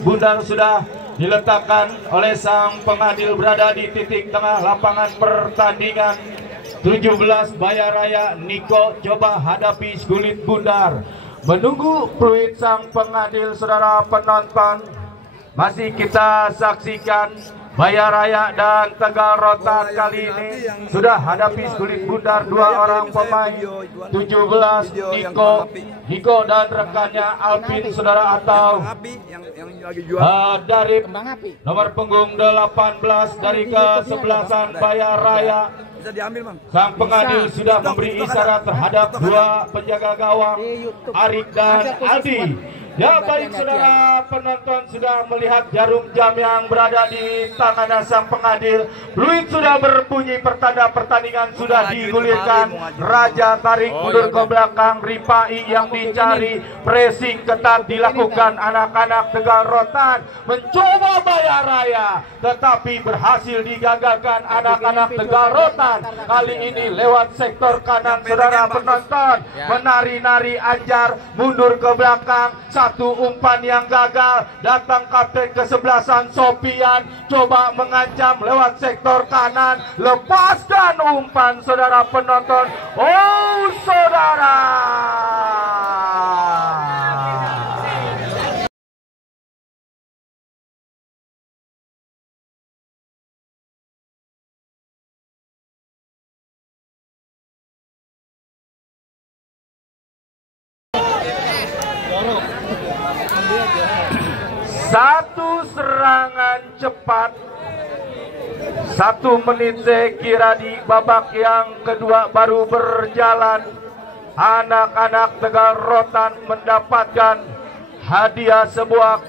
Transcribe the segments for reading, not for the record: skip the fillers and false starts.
Kulit Bundar sudah diletakkan oleh sang pengadil berada di titik tengah lapangan pertandingan. 17 Bayaraya Niko coba hadapi Kulit Bundar. Menunggu fluid sang pengadil, saudara penonton. Masih kita saksikan Bayaraya dan Tegal Rotan kali ini sudah hadapi Kulit Bundar, dua orang pemain. 17 Niko dan rekannya Alvin, saudara, atau dari nomor punggung 18 dari kesebelasan Bayaraya. Sang pengadil sudah memberi isyarat terhadap dua penjaga gawang Arik dan Aldi. Ya baik, saudara penonton sudah melihat jarum jam yang berada di tangan sang pengadil. Fluid sudah berbunyi, pertanda pertandingan sudah digulirkan. Raja tarik mundur ke belakang, Ripai yang dicari. Pressing ketat dilakukan anak-anak Tegal Rotan. Mencoba Bayaraya, tetapi berhasil digagalkan anak-anak Tegal Rotan. Kali ini lewat sektor kanan, saudara penonton. Menari-nari Anjar mundur ke belakang. Satu umpan yang gagal, datang kapten kesebelasan Sopian, coba mengancam lewat sektor kanan, lepaskan umpan, saudara penonton. Oh saudara, satu serangan cepat, 1 menit saya kira di babak yang kedua baru berjalan. Anak-anak Tegal Rotan mendapatkan hadiah sebuah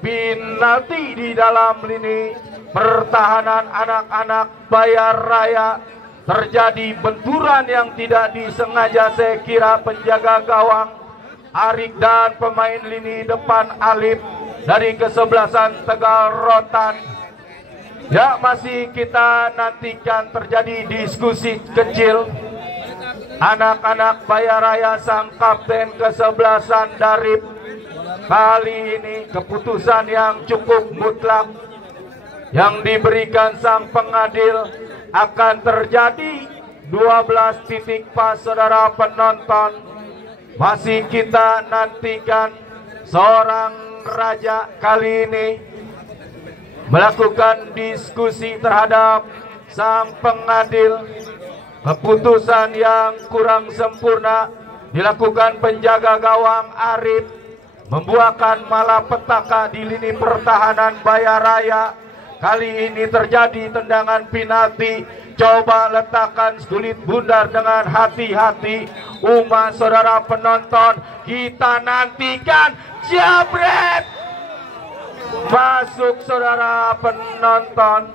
penalti di dalam lini pertahanan anak-anak Bayaraya. Terjadi benturan yang tidak disengaja, saya kira penjaga gawang Arik dan pemain lini depan Alif dari kesebelasan Tegal Rotan. Ya, masih kita nantikan terjadi diskusi kecil. Anak-anak Bayaraya, sang kapten kesebelasan Darip. Kali ini keputusan yang cukup mutlak yang diberikan sang pengadil. Akan terjadi 12 titik pas, saudara penonton. Masih kita nantikan seorang raja kali ini melakukan diskusi terhadap sang pengadil. Keputusan yang kurang sempurna dilakukan penjaga gawang Arif, membuahkan malapetaka di lini pertahanan Bayaraya. Kali ini terjadi tendangan penalti. Coba letakkan Kulit Bundar dengan hati-hati. Umat saudara penonton, kita nantikan. Jabret masuk, saudara penonton.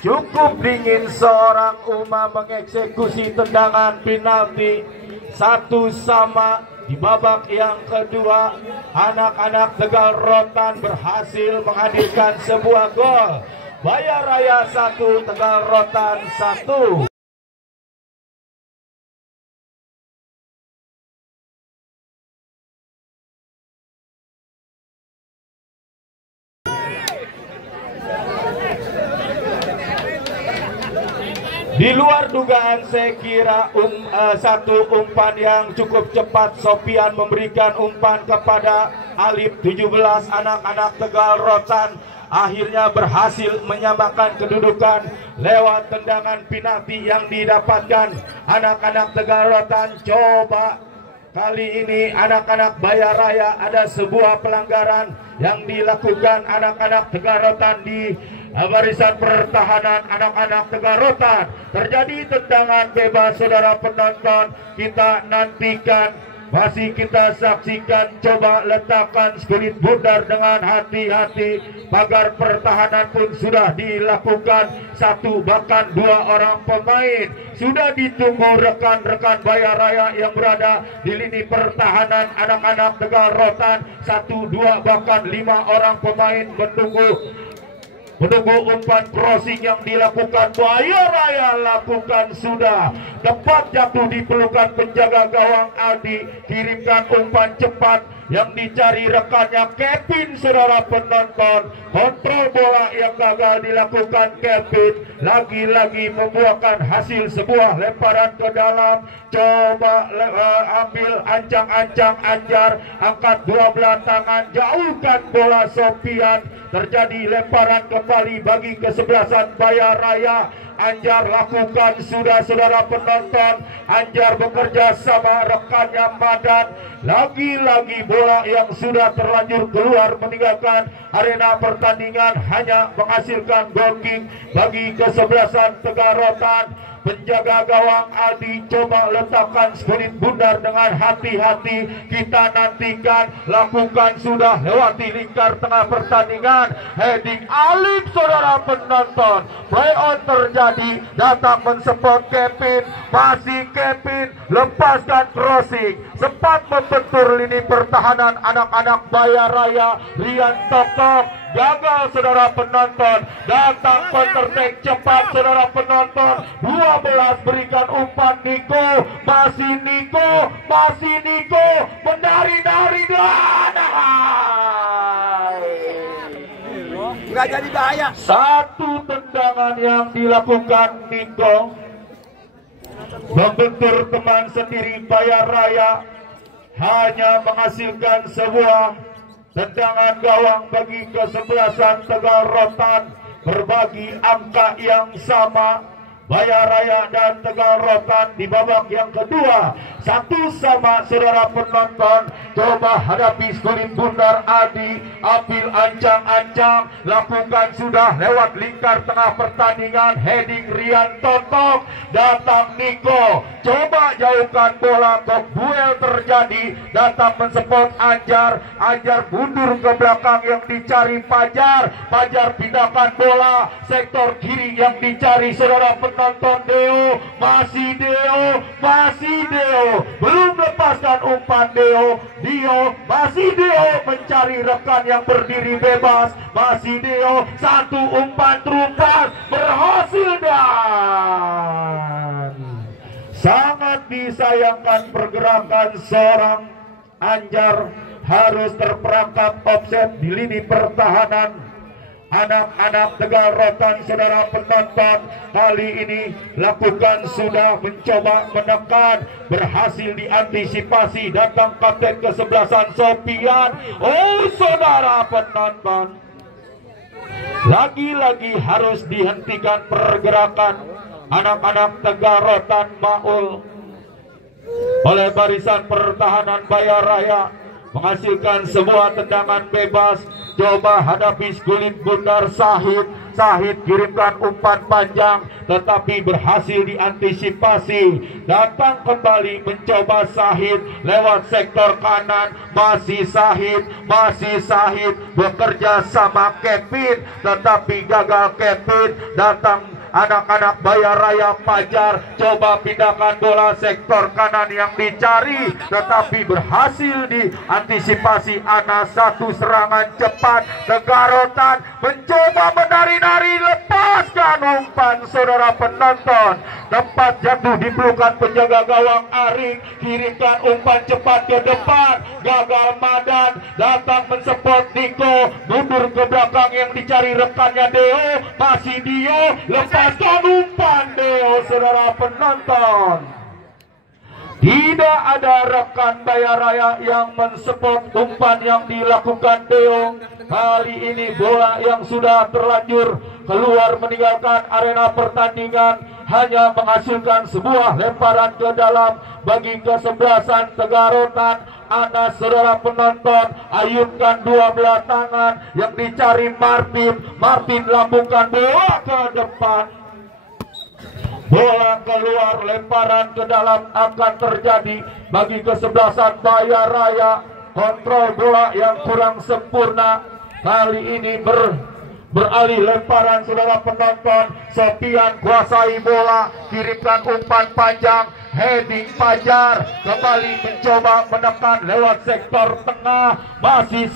Cukup dingin seorang Uma mengeksekusi tendangan penalti. 1-1 di babak yang kedua. Anak-anak Tegal Rotan berhasil menghadirkan sebuah gol. Bayaraya 1, Tegal Rotan 1. Di luar dugaan, saya kira satu umpan yang cukup cepat. Sopian memberikan umpan kepada Alif. 17 anak-anak Tegal Rotan akhirnya berhasil menyamakan kedudukan lewat tendangan penalti yang didapatkan anak-anak Tegal Rotan. Coba kali ini anak-anak Bayaraya, ada sebuah pelanggaran yang dilakukan anak-anak Tegal Rotan di barisan pertahanan anak-anak Tegal Rotan. Terjadi tendangan bebas, saudara penonton. Kita nantikan, masih kita saksikan. Coba letakkan Kulit Bundar dengan hati-hati. Pagar pertahanan pun sudah dilakukan. 1 bahkan 2 orang pemain sudah ditunggu rekan-rekan Bayaraya yang berada di lini pertahanan anak-anak Tegal Rotan. 1, 2 bahkan 5 orang pemain menunggu umpan crossing yang dilakukan Bayaraya. Lakukan sudah tepat, jatuh di pelukan penjaga gawang Aldi. Kirimkan umpan cepat yang dicari rekannya Kevin, saudara penonton. Kontrol bola yang gagal dilakukan Kevin, lagi-lagi membuahkan hasil sebuah lemparan ke dalam. Coba ambil ancang-ancang Anjar, angkat dua belah tangan, jauhkan bola Sopian. Terjadi lemparan kembali bagi kesebelasan Bayaraya. Anjar lakukan sudah, saudara penonton. Anjar bekerja sama rekannya Madan. Lagi-lagi bola yang sudah terlanjur keluar meninggalkan arena pertandingan hanya menghasilkan goal kick bagi kesebelasan Tegal Rotan. Penjaga gawang Aldi coba letakkan skulit bundar dengan hati-hati. Kita nantikan, lakukan sudah, lewati lingkar tengah pertandingan. Heading Alif, saudara penonton. Play on terjadi, datang mensupport Kevin. Masih Kevin, lepaskan crossing. Sempat membentur lini pertahanan anak-anak Bayaraya. Rian Tokok gagal, saudara penonton. Datang counter attack cepat, saudara penonton. 12 berikan umpan Niko. Masih Niko menari-nari dan nggak jadi bahaya. Satu tendangan yang dilakukan Niko membentur teman sendiri Bayaraya, hanya menghasilkan sebuah tendangan gawang bagi kesebelasan Tegal Rotan. Berbagi angka yang sama, Bayaraya dan Tegal Rotan di babak yang kedua. Satu sama, saudara penonton. Coba hadapi skulit bundar Adi. Ambil ancang-ancang, lakukan sudah, lewat lingkar tengah pertandingan. Heading Rian Totok. Datang Niko, coba jauhkan bola. Duel terjadi, datang mensupport Anjar. Anjar mundur ke belakang, yang dicari Pajar. Pajar pindahkan bola sektor kiri, yang dicari saudara penonton Deo. Masih Deo, belum lepaskan umpan Deo. Masih Deo mencari rekan yang berdiri bebas. Masih Deo, satu umpan terumpas berhasil. Dan sangat disayangkan pergerakan seorang Anjar, harus terperangkap offset di lini pertahanan. Anak-anak Tegal Rotan, saudara penonton, kali ini lakukan sudah, mencoba menekan, berhasil diantisipasi. Datang kapten kesebelasan Sopian. Oh, saudara penonton, lagi-lagi harus dihentikan pergerakan anak-anak Tegal Rotan Maul oleh barisan pertahanan Bayaraya, menghasilkan sebuah tendangan bebas. Coba hadapi skulit bundar Sahid. Sahid kirimkan umpan panjang, tetapi berhasil diantisipasi. Datang kembali mencoba Sahid lewat sektor kanan. Masih Sahid bekerja sama Kevin, tetapi gagal Kevin. Datang anak-anak Bayaraya Pajar, coba pindahkan bola sektor kanan, yang dicari tetapi berhasil diantisipasi Anas. Satu serangan cepat Tegal Rotan mencoba menari-nari, lepaskan umpan, saudara penonton. Tempat jatuh di pelukan penjaga gawang Aring, kirimkan umpan cepat ke depan, gagal Madan. Datang mensupport Niko, mundur ke belakang, yang dicari rekannya Deo. Masih Dio, lepaskan umpan Deo, saudara penonton. Tidak ada rekan Bayaraya yang mensupport umpan yang dilakukan Deo. Kali ini bola yang sudah terlanjur keluar meninggalkan arena pertandingan, hanya menghasilkan sebuah lemparan ke dalam bagi kesebelasan Tegal Rotan. Anas, saudara penonton, ayunkan dua belah tangan, yang dicari Martin lambungkan bola ke depan. Bola keluar, lemparan ke dalam akan terjadi bagi kesebelasan Bayaraya. Kontrol bola yang kurang sempurna. Kali ini beralih lemparan, saudara penonton. Sopian kuasai bola, kirimkan umpan panjang. heading Fajar kembali mencoba menekan lewat sektor tengah. Masih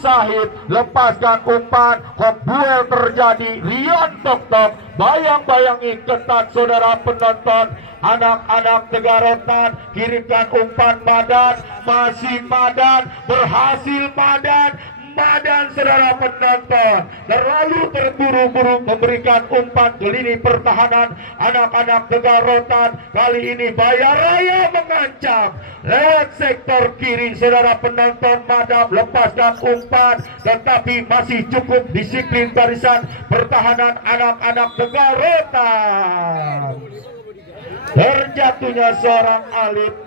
Sahid lepaskan umpan, duel terjadi. Rian Tok bayang-bayangi ketat saudara penonton. Anak-anak Tegar Rotan kirimkan umpan Madan, masih Madan, berhasil Madan saudara penonton, terlalu terburu-buru memberikan umpan ke lini pertahanan anak-anak Tegar Rotan. Kali ini Baya Raya mengancam lewat sektor kiri saudara penonton. Madam lepaskan umpan, tetapi masih cukup disiplin barisan pertahanan anak-anak Tegar Rotan. Terjatuhnya seorang Alif,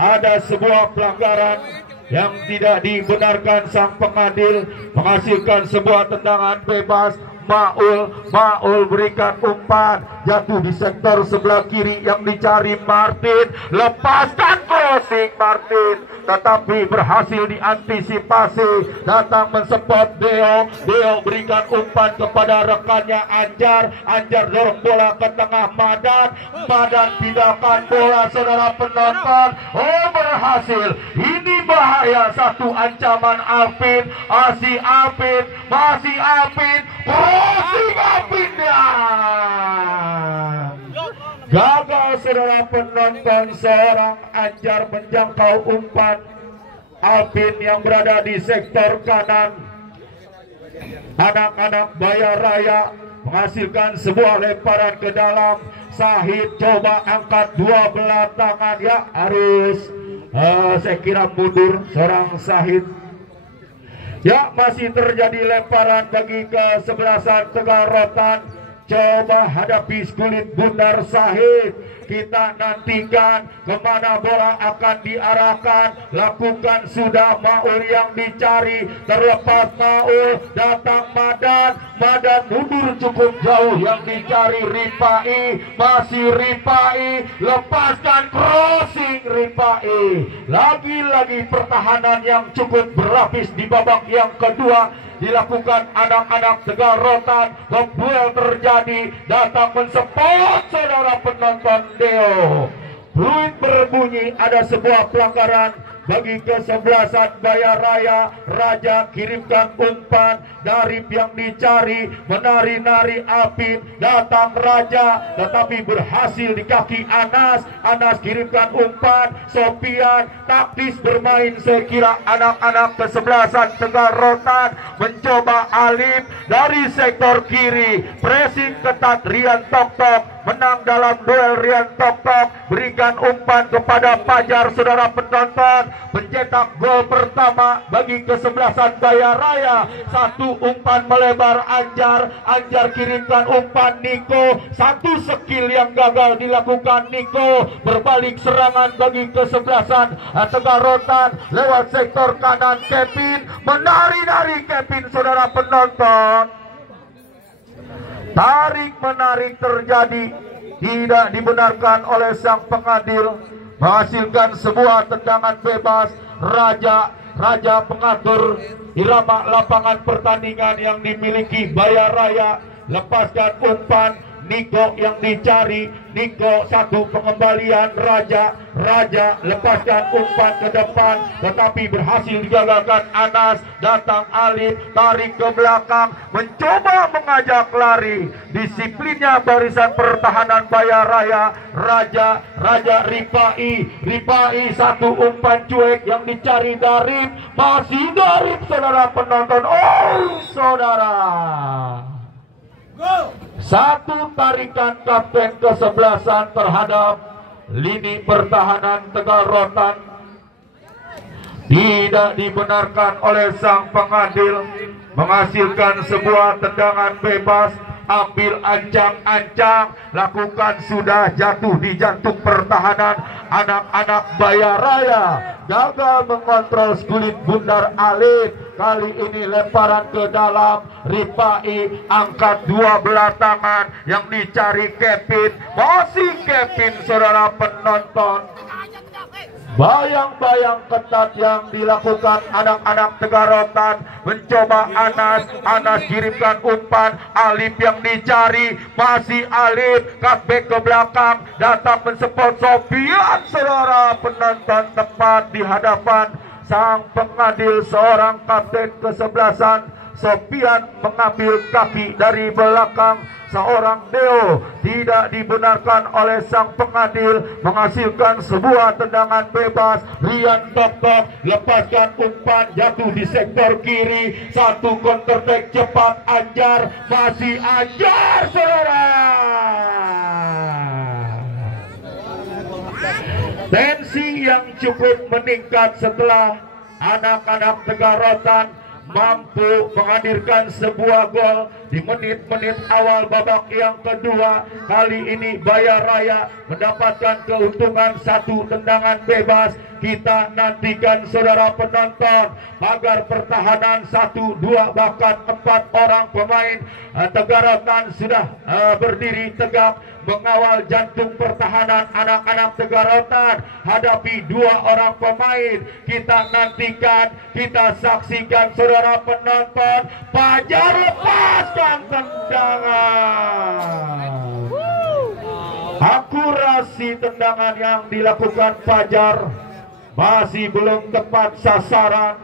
ada sebuah pelanggaran yang tidak dibenarkan. Sang pengadil menghasilkan sebuah tendangan bebas. Maul berikan umpan, jatuh di sektor sebelah kiri yang dicari Martin. Lepaskan crossing Martin, tetapi berhasil diantisipasi. Datang mensupport Deo berikan umpan kepada rekannya Anjar dorong bola ke tengah Madan pindahkan bola saudara penonton. Berhasil. Ini bahaya, satu ancaman Alvin. Masih Alvin crossing Alvinnya gagal saudara penonton. Seorang Anjar menjangkau umpan Alvin yang berada di sektor kanan. Anak-anak Baya Raya menghasilkan sebuah lemparan ke dalam. Sahid coba angkat dua belah tangan, ya harus saya kira mundur seorang Sahid. Ya, masih terjadi lemparan bagi kesebelasan Tegar Rotan. Coba hadapi kulit bundar Sahid. Kita nantikan kemana bola akan diarahkan. Lakukan sudah Maul yang dicari. Terlepas Maul, datang Madan mundur cukup jauh yang dicari Rifai. Masih Rifai, lepaskan crossing Rifai. Lagi-lagi pertahanan yang cukup berlapis di babak yang kedua dilakukan anak-anak Tegar Rotan. Duel terjadi, datang mensupport saudara penonton Deo. Fluid berbunyi, ada sebuah pelanggaran bagi kesebelasan Baya Raya. Raja kirimkan umpan, dari yang dicari, menari-nari Alvin. Datang Raja, tetapi berhasil di kaki Anas kirimkan umpan. Sopian taktis bermain. Saya kira anak-anak kesebelasan Tegar Rotan mencoba Alif dari sektor kiri. Pressing ketat Rian Tok menang dalam duel. Rian Tok berikan umpan kepada Fajar saudara penonton. Pencetak gol pertama bagi kesebelasan Baya Raya. Satu umpan melebar Anjar kirimkan umpan Niko. Satu skill yang gagal dilakukan Niko. Berbalik serangan bagi kesebelasan Tegar Rotan lewat sektor kanan. Kevin menari-nari Kevin saudara penonton. Tarik menarik terjadi, tidak dibenarkan oleh sang pengadil, menghasilkan sebuah tendangan bebas. Raja pengatur irama lapangan pertandingan yang dimiliki Baya Raya. Lepaskan umpan, Niko yang dicari. Niko, satu pengembalian Raja lepaskan umpan ke depan, tetapi berhasil digagalkan Anas. Datang Alif, tarik ke belakang, mencoba mengajak lari. Disiplinnya barisan pertahanan Baya Raya. Raja Rifai, satu umpan cuek yang dicari Darif. Masih Darif saudara penonton. Saudara, satu tarikan kapten kesebelasan terhadap lini pertahanan Tegar Rotan tidak dibenarkan oleh sang pengadil, menghasilkan sebuah tendangan bebas. Ambil ancang-ancang, lakukan sudah, jatuh di jantung pertahanan anak-anak Baya Raya. Gagal mengontrol kulit bundar Alif. Kali ini lemparan ke dalam. Rifai angkat dua belah tangan yang dicari Kevin. Masih Kevin saudara penonton. Bayang-bayang ketat yang dilakukan anak-anak Tegarotan. Mencoba Anas kirimkan umpan. Alif yang dicari, masih Alif, cutback ke belakang, datang mensupport Sofian. Saudara penonton tepat di hadapan sang pengadil, seorang kapten kesebelasan. Sofian mengambil kaki dari belakang seorang Deo, tidak dibenarkan oleh sang pengadil, menghasilkan sebuah tendangan bebas. Rian Tok lepaskan umpan, jatuh di sektor kiri. Satu counter attack cepat Anjar, masih Anjar saudara. Tensi yang cukup meningkat setelah anak-anak Tegarotan mampu menghadirkan sebuah gol di menit-menit awal babak yang kedua. Kali ini Baya Raya mendapatkan keuntungan satu tendangan bebas. Kita nantikan saudara penonton, pagar pertahanan 1, 2 bahkan 4 orang pemain Tegarotan sudah berdiri tegak mengawal jantung pertahanan anak-anak Tegarotan hadapi 2 orang pemain. Kita nantikan, kita saksikan saudara penonton. Fajar lepaskan tendangan. Akurasi tendangan yang dilakukan Fajar masih belum tepat sasaran.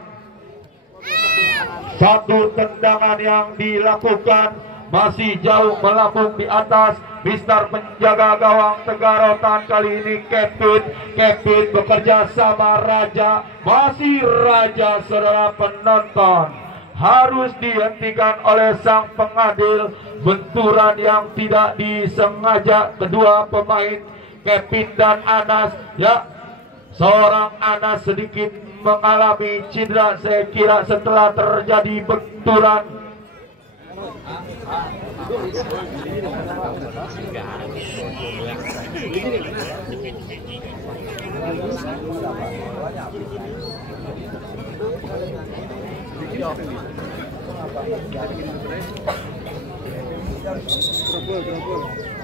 Satu tendangan yang dilakukan masih jauh melambung di atas. Mister penjaga gawang Tegarotan kali ini Kevin bekerja sama Raja. Masih Raja saudara penonton. Harus dihentikan oleh sang pengadil. Benturan yang tidak disengaja kedua pemain Kevin dan Anas. Ya, seorang Anas sedikit mengalami cedera saya kira setelah terjadi benturan.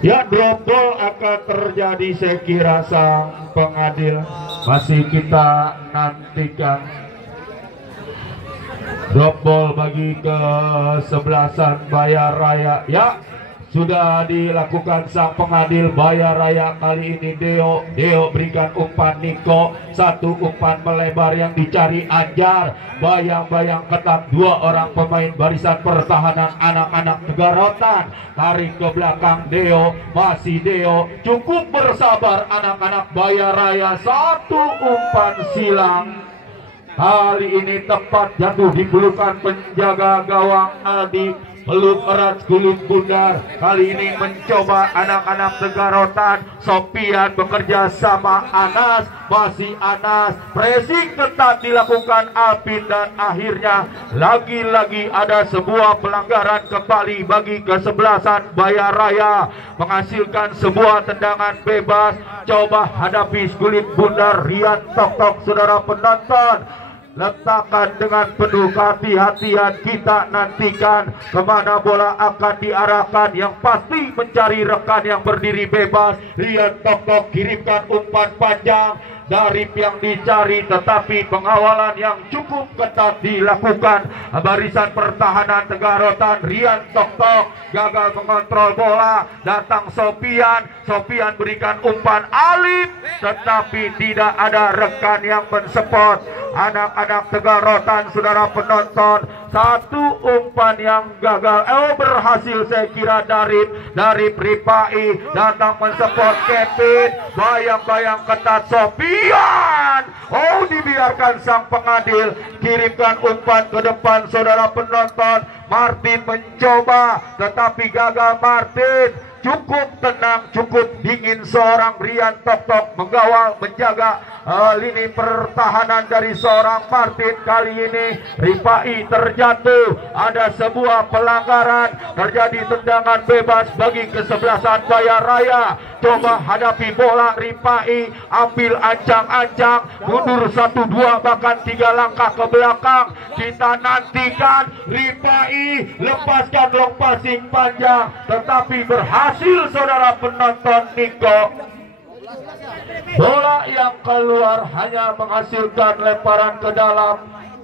Ya, drop ball akan terjadi saya kira sang pengadil. Masih kita nantikan. Drop ball bagi kesebelasan Baya Raya. Ya, sudah dilakukan sang pengadil. Baya Raya kali ini Deo berikan umpan Niko. Satu umpan melebar yang dicari Anjar. Bayang-bayang ketat 2 orang pemain barisan pertahanan anak-anak Tegarotan. Tarik ke belakang Deo. Masih Deo. Cukup bersabar anak-anak Baya Raya. Satu umpan silang. Kali ini tepat jatuh di pelukan penjaga gawang Aldi. Peluk erat kulit bundar. Kali ini mencoba anak-anak Tegarotan. Sofian bekerja sama Anas. Masih Anas. Pressing ketat dilakukan Alvin. Dan akhirnya lagi-lagi ada sebuah pelanggaran kembali bagi kesebelasan Baya Raya. Menghasilkan sebuah tendangan bebas. Coba hadapi kulit bundar Rian Tok saudara penonton. Letakkan dengan penuh kehati-hatian. Kita nantikan kemana bola akan diarahkan. Yang pasti mencari rekan yang berdiri bebas. Rian Tok kirimkan umpan panjang. Darip yang dicari, tetapi pengawalan yang cukup ketat dilakukan barisan pertahanan Tegarotan. Rian Tok gagal mengontrol bola. Datang Sofian berikan umpan Alif, tetapi tidak ada rekan yang mensupport. Anak-anak Tegarotan saudara penonton, satu umpan yang gagal. Berhasil saya kira Darip Ripai datang mensupport Kevin. Bayang-bayang ketat Sofian. Dibiarkan sang pengadil. Kirimkan umpan ke depan saudara penonton. Martin mencoba tetapi gagal Martin. Cukup tenang, cukup dingin seorang Rian Tok mengawal, menjaga lini pertahanan dari seorang Martin. Kali ini Ripai terjatuh. Ada sebuah pelanggaran. Terjadi tendangan bebas bagi kesebelasan Baya Raya. Coba hadapi bola Ripai. Ambil ancang-ancang. Mundur 1-2 bahkan 3 langkah ke belakang. Kita nantikan Ripai lepaskan long passing panjang. Tetapi berhasil saudara penonton Niko. Bola yang keluar hanya menghasilkan lemparan ke dalam.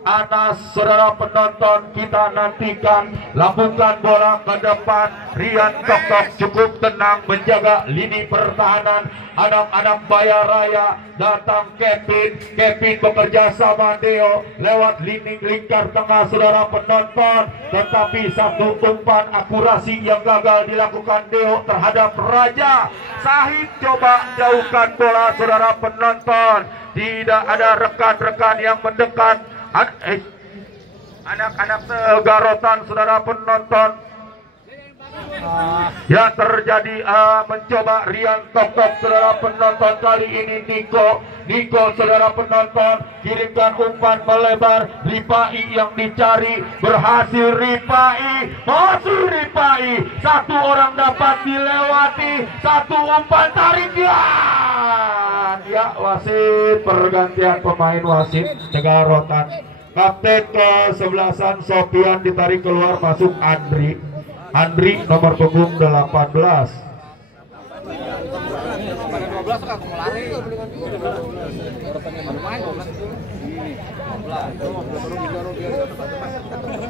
Anas, saudara penonton, kita nantikan. Lambungkan bola ke depan. Rian Tok-Tok cukup tenang menjaga lini pertahanan. Anak-anak Baya Raya datang Kevin bekerja sama Deo lewat lini lingkar tengah, saudara penonton. Tetapi satu umpan akurasi yang gagal dilakukan Deo terhadap Raja. Sahid coba jauhkan bola, saudara penonton. Tidak ada rekan-rekan yang mendekat. Anak-anak Tegarotan, saudara penonton. Yang terjadi mencoba Rian Tok-Tok, saudara penonton. Kali ini Niko, saudara penonton, kirimkan umpan melebar. Ripai yang dicari, berhasil Ripai, masih Ripai. Satu orang dapat dilewati, satu umpan tarikan. Ya, wasit, pergantian pemain wasit Tegarotan. Kapten ke-11 Sopian ditarik keluar, masuk Andri nomor punggung 18.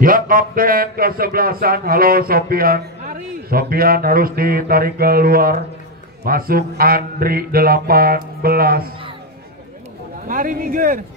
Ya, kapten ke-11, halo Sopian harus ditarik keluar, masuk Andri 18. Mari minggir.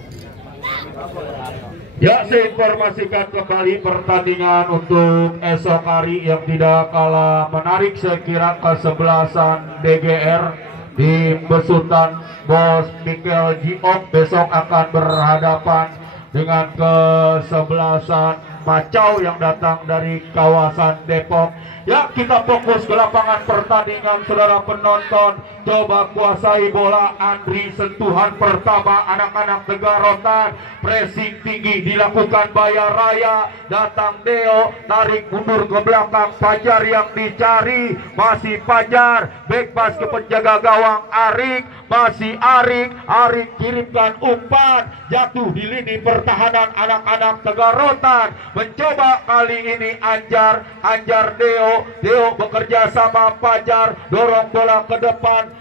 Ya, saya informasikan kembali pertandingan untuk esok hari yang tidak kalah menarik. Sekira kesebelasan DGR di besutan Bos Mikel Jiok besok akan berhadapan dengan kesebelasan Macau yang datang dari kawasan Depok. Ya, kita fokus ke lapangan pertandingan, saudara penonton. Coba kuasai bola Andri, sentuhan pertama anak-anak Tegarotan. Pressing tinggi dilakukan Baya Raya. Datang Deo, tarik mundur ke belakang. Fajar yang dicari, masih Fajar. Back pass ke penjaga gawang Arik, masih Arik kirimkan umpan, jatuh di lini pertahanan anak-anak Tegarotan. Mencoba kali ini Anjar Deo bekerja sama Fajar, dorong bola ke depan.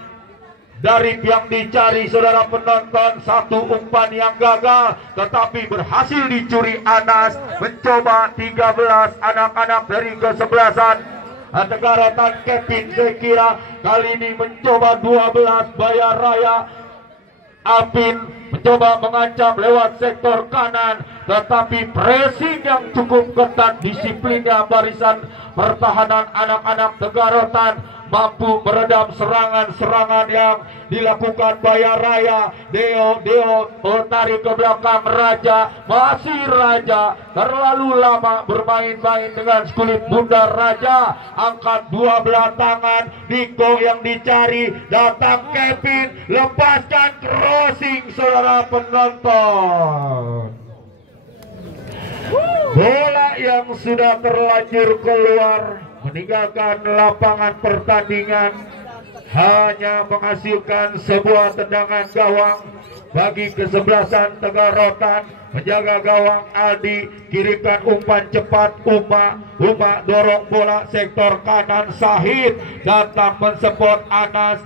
Dari yang dicari, saudara penonton, satu umpan yang gagal tetapi berhasil dicuri Anas. Mencoba 13 anak-anak dari kesebelasan Tegarotan. Kevin Zekira kali ini mencoba 12 Baya Raya. Apin mencoba mengancam lewat sektor kanan, tetapi pressing yang cukup ketat, disiplinnya barisan pertahanan anak-anak Tegarotan mampu meredam serangan-serangan yang dilakukan Baya Raya. Deo tarik ke belakang Raja, masih Raja, terlalu lama bermain-main dengan kulit bundar Raja. Angkat dua belah tangan, Niko yang dicari, datang Kevin, lepaskan crossing, saudara penonton. Bola yang sudah terlanjur keluar meninggalkan lapangan pertandingan, hanya menghasilkan sebuah tendangan gawang bagi kesebelasan Tegarotan. Menjaga gawang Aldi, kirimkan umpan cepat Uma dorong bola sektor kanan. Sahid datang mensupport Anas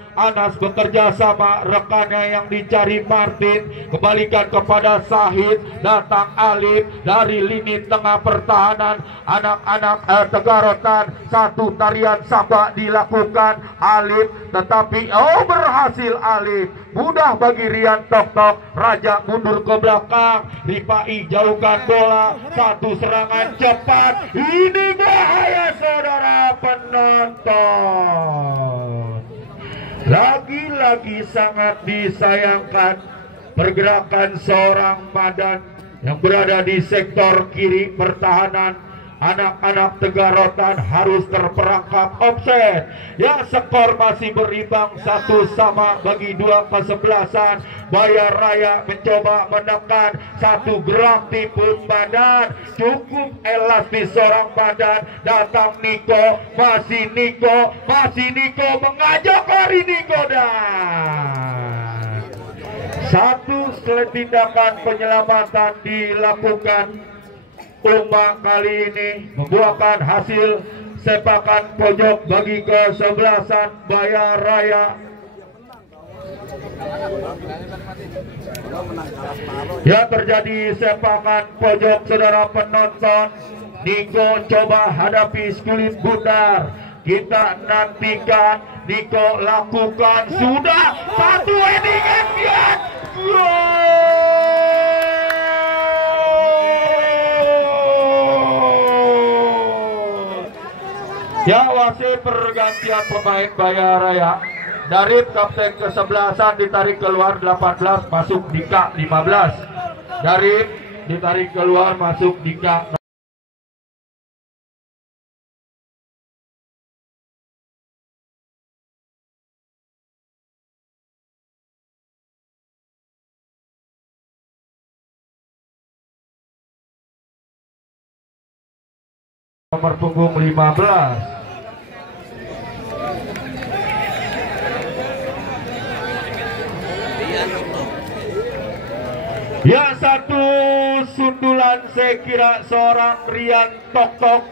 bekerja sama rekannya yang dicari Martin, kembalikan kepada Sahid. Datang Alif dari lini tengah pertahanan anak-anak Tegarotan. Satu tarian samba dilakukan Alif, tetapi berhasil Alif. Mudah bagi Rian Tok-Tok. Raja mundur ke belakang, Ripai jauhkan bola, satu serangan cepat. Ini bahaya, saudara penonton. Lagi-lagi sangat disayangkan pergerakan seorang Madan yang berada di sektor kiri pertahanan. Anak-anak Tegarotan harus terperangkap offset. Ya, skor masih berimbang 1-1 bagi dua kesebelasan. Baya Raya mencoba menekan, satu gerak tipu badan, cukup elastis seorang badan. Datang Niko, masih Niko mengajak lari Niko dan satu tindakan penyelamatan dilakukan. Uma kali ini membuahkan hasil sepakan pojok bagi kesebelasan Baya Raya. Ya, terjadi sepakan pojok saudara penonton. Niko coba hadapi Skulit Bundar. Kita nantikan Niko lakukan. Sudah satu heading and ya, wasit pergantian pemain Bayaraya. Dari kapten ke-11 ditarik keluar 18 masuk Dika 15. Dari ditarik keluar masuk Dika. Nomor punggung 15. Ya, satu sundulan saya kira seorang Rian Tok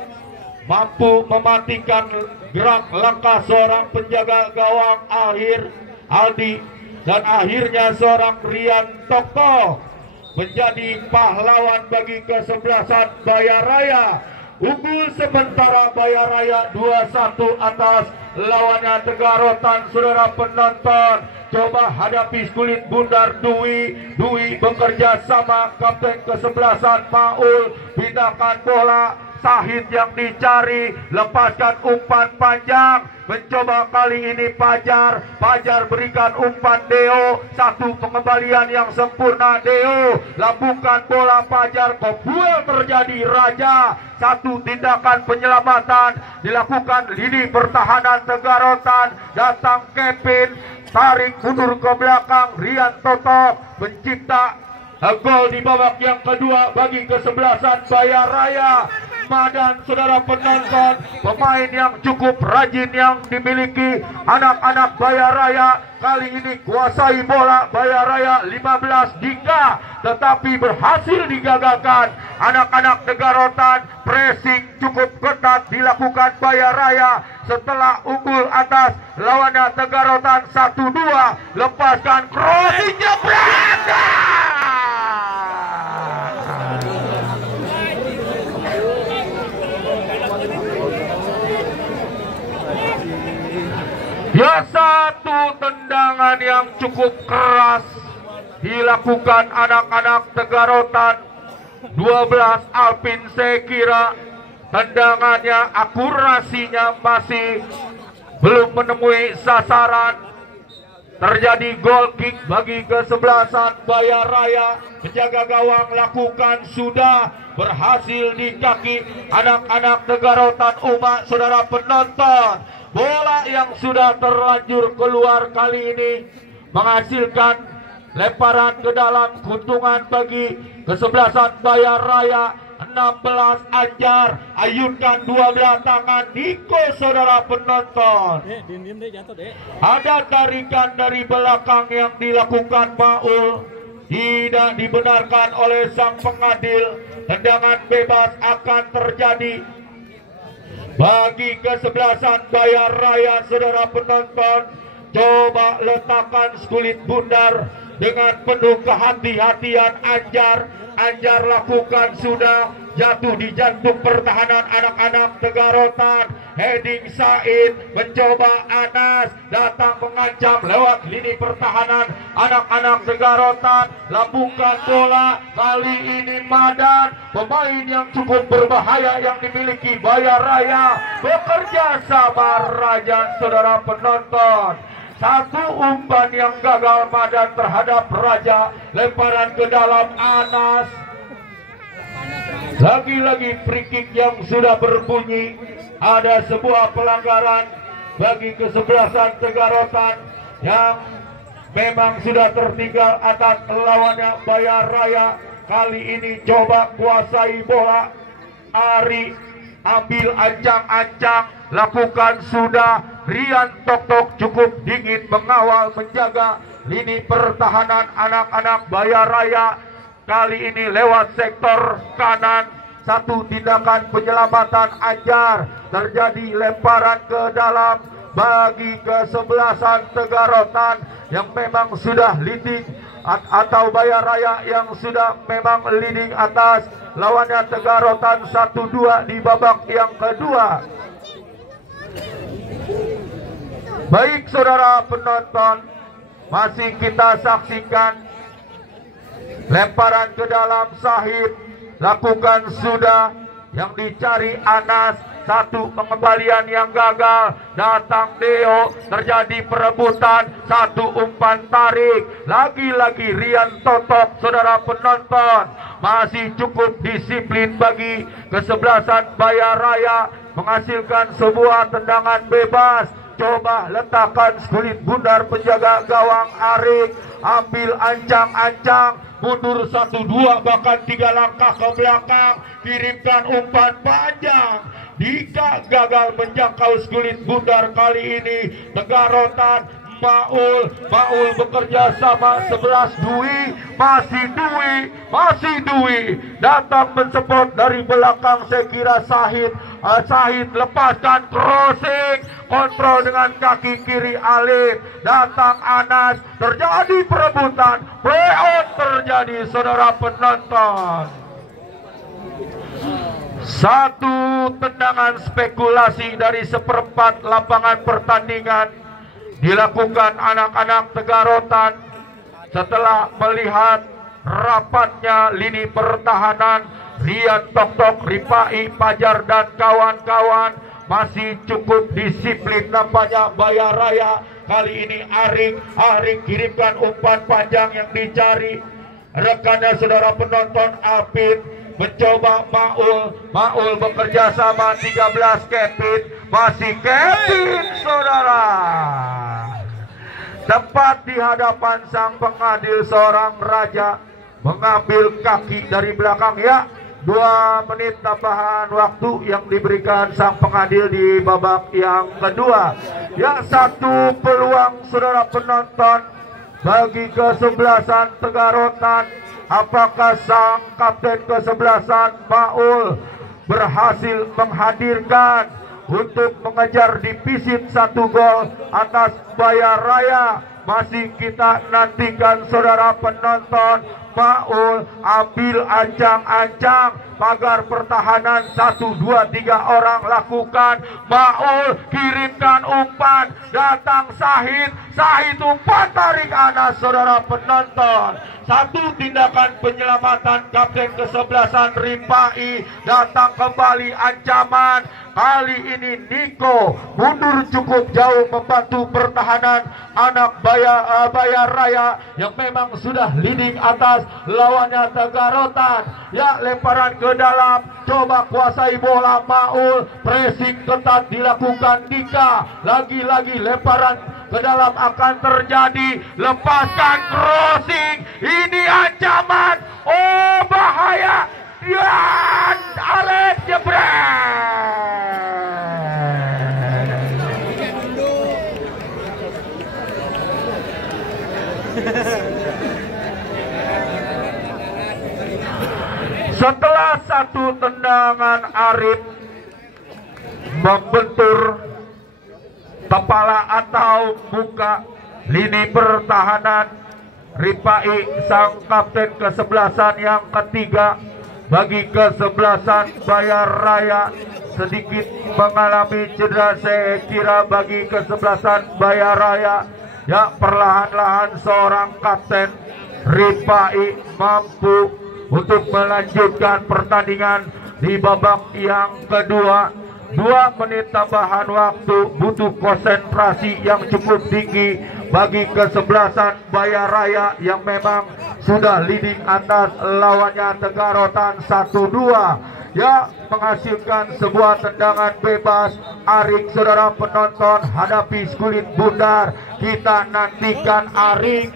mampu mematikan gerak langkah seorang penjaga gawang Aldi, dan akhirnya seorang Rian Tok menjadi pahlawan bagi kesebelasan Bayaraya. Unggul sementara Bayaraya 2-1 atas lawannya Tegarotan. Saudara penonton, coba hadapi Skulit Bundar. Dwi bekerja sama kapten ke-11 Maul, pindahkan bola. Sahid yang dicari, lepaskan umpan panjang, mencoba kali ini Pajar berikan umpan Deo, satu pengembalian yang sempurna Deo, lambungkan bola Pajar, kobul terjadi Raja, satu tindakan penyelamatan dilakukan lini pertahanan Tegarotan, datang Kevin, tarik mundur ke belakang Rian Toto, mencipta gol di babak yang kedua bagi kesebelasan Bayaraya. Dan saudara penonton, pemain yang cukup rajin yang dimiliki anak-anak Bayaraya kali ini kuasai bola Bayaraya 15 Dika, tetapi berhasil digagalkan. Anak-anak Tegarotan pressing cukup ketat dilakukan Bayaraya setelah unggul atas lawannya Tegarotan 1-2, lepaskan crossing Belanda. Ya, satu tendangan yang cukup keras dilakukan anak-anak Tegarotan 12 Alvin Sekira. Tendangannya akurasinya masih belum menemui sasaran. Terjadi gol kick bagi kesebelasan Bayaraya. Penjaga gawang lakukan sudah berhasil di kaki anak-anak Tegarotan. Umat saudara penonton, bola yang sudah terlanjur keluar kali ini menghasilkan lemparan ke dalam keuntungan bagi kesebelasan Bayaraya. 16 Anjar, ayunkan dua belah tangan Niko saudara penonton. Ada tarikan dari belakang yang dilakukan Maul, tidak dibenarkan oleh sang pengadil. Tendangan bebas akan terjadi bagi kesebelasan Bayaraya. Saudara penonton, coba letakkan Skulit Bundar dengan penuh kehati-hatian Anjar lakukan sudah, jatuh di jantung pertahanan anak-anak Tegarotan. Heading Said, mencoba Anas, datang mengancam lewat lini pertahanan anak-anak Tegarotan, lambungkan bola. Kali ini Madan, pemain yang cukup berbahaya yang dimiliki Bayaraya, bekerja sama Raja. Saudara penonton, satu umpan yang gagal Madan terhadap Raja, lemparan ke dalam Anas. Lagi-lagi free kick yang sudah berbunyi. Ada sebuah pelanggaran bagi kesebelasan Tegarotan yang memang sudah tertinggal atas lawannya Bayaraya. Kali ini coba kuasai bola. Ari ambil ancang-ancang, lakukan sudah. Rian Tok cukup dingin mengawal, menjaga lini pertahanan anak-anak Bayaraya. Kali ini lewat sektor kanan, satu tindakan penyelamatan Anjar, terjadi lemparan ke dalam bagi kesebelasan Tegar Rotan yang memang sudah leading, atau Bayar Raya yang sudah memang leading atas lawannya Tegar Rotan 1-2 di babak yang kedua. Baik saudara penonton, masih kita saksikan lemparan ke dalam Sahid lakukan sudah, yang dicari Anas, satu pengembalian yang gagal, datang Deo, terjadi perebutan, satu umpan tarik, lagi-lagi Rian Totok. Saudara penonton, masih cukup disiplin bagi kesebelasan Bayar Raya, menghasilkan sebuah tendangan bebas. Coba letakkan kulit bundar penjaga gawang Arik, ambil ancang-ancang, mundur 1-2 bahkan 3 langkah ke belakang, kirimkan umpan panjang. Dika gagal menjangkau kulit bundar kali ini. Tegar Rotan, Maul bekerja sama 11 Dwi, masih Dwi datang mensupport dari belakang. Saya kira Sahid lepaskan crossing, kontrol dengan kaki kiri Alif, datang Anas, terjadi perebutan, play on terjadi saudara penonton. Satu tendangan spekulasi dari seperempat lapangan pertandingan dilakukan anak-anak Tegar Rotan setelah melihat rapatnya lini pertahanan. Rian Tok-Tok, Ripai, Pajar dan kawan-kawan masih cukup disiplin nampaknya Bayar Raya. Kali ini Arik kirimkan umpan panjang yang dicari rekannya saudara penonton. Apit mencoba Maul bekerja sama 13 Kevin, masih Kevin saudara, tepat di hadapan sang pengadil seorang raja, mengambil kaki dari belakang. Ya, 2 menit tambahan waktu yang diberikan sang pengadil di babak yang kedua. Ya, satu peluang saudara penonton bagi kesebelasan Tegar Rotan. Apakah sang kapten kesebelasan Maul berhasil menghadirkan untuk mengejar defisit 1 gol atas Bayar Raya? Masih kita nantikan saudara penonton. Maul ambil ancang-ancang, pagar pertahanan 1, 2, 3 orang lakukan. Maul kirimkan umpan, datang Sahid umpan tarik Anas saudara penonton. Satu tindakan penyelamatan kapten kesebelasan Ripai, datang kembali ancaman. Kali ini Niko mundur cukup jauh membantu pertahanan anak Bayar Raya yang memang sudah leading atas lawannya Tegar Rotan. Ya, lemparan ke dalam, coba kuasai bola Maul, pressing ketat dilakukan Dika, lagi-lagi lemparan ke dalam akan terjadi, lepaskan crossing, ini ancaman, oh bahaya, dan Alex jebret. Setelah satu tendangan Arif membentur kepala atau muka lini pertahanan Ripai, sang kapten kesebelasan yang ketiga bagi kesebelasan Bayar Raya, sedikit mengalami cedera saya kira bagi kesebelasan Bayar Raya. Ya, perlahan-lahan seorang kapten Ripai mampu untuk melanjutkan pertandingan di babak yang kedua. 2 menit tambahan waktu, butuh konsentrasi yang cukup tinggi bagi kesebelasan Bayar Raya yang memang sudah leading atas lawannya Tegar Rotan 1-2. Ya, menghasilkan sebuah tendangan bebas. Arik saudara penonton hadapi kulit bundar. Kita nantikan Arik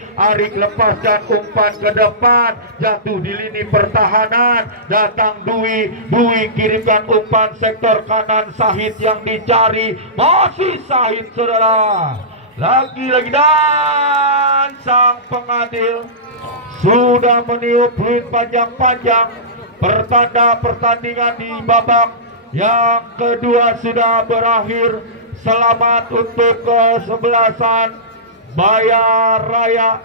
lepaskan umpan ke depan, jatuh di lini pertahanan, datang Dwi kirimkan umpan sektor kanan. Sahid yang dicari, masih Sahid saudara, lagi-lagi, dan sang pengadil sudah meniup peluit panjang-panjang. Pertanda pertandingan di babak yang kedua sudah berakhir. selamat untuk kesebelasan Bayar Raya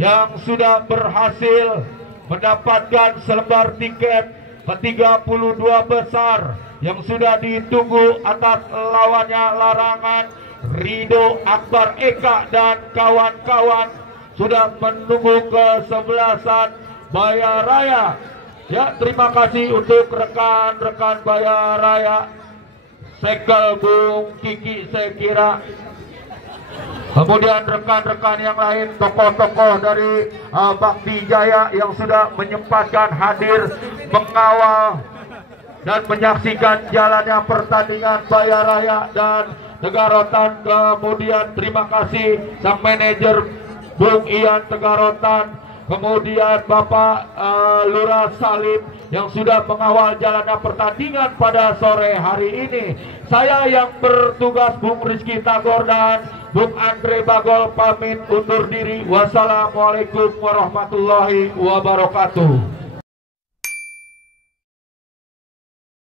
yang sudah berhasil mendapatkan selembar tiket ke-32 besar yang sudah ditunggu atas lawannya Larangan Rido Akbar Eka dan kawan-kawan sudah menunggu kesebelasan Bayar Raya. Ya, terima kasih untuk rekan-rekan Bayar Raya. Segel Bung Kiki saya kira. Kemudian rekan-rekan yang lain, tokoh-tokoh dari Bakti Jaya yang sudah menyempatkan hadir mengawal dan menyaksikan jalannya pertandingan Bayar Raya dan Tegarotan. Kemudian terima kasih sang manajer Bung Ian Tegarotan, kemudian Bapak Lurah Salim yang sudah mengawal jalannya pertandingan pada sore hari ini. Saya yang bertugas Bung Rizky Tagor dan Bung Andre Bagol pamit undur diri. Wassalamualaikum warahmatullahi wabarakatuh.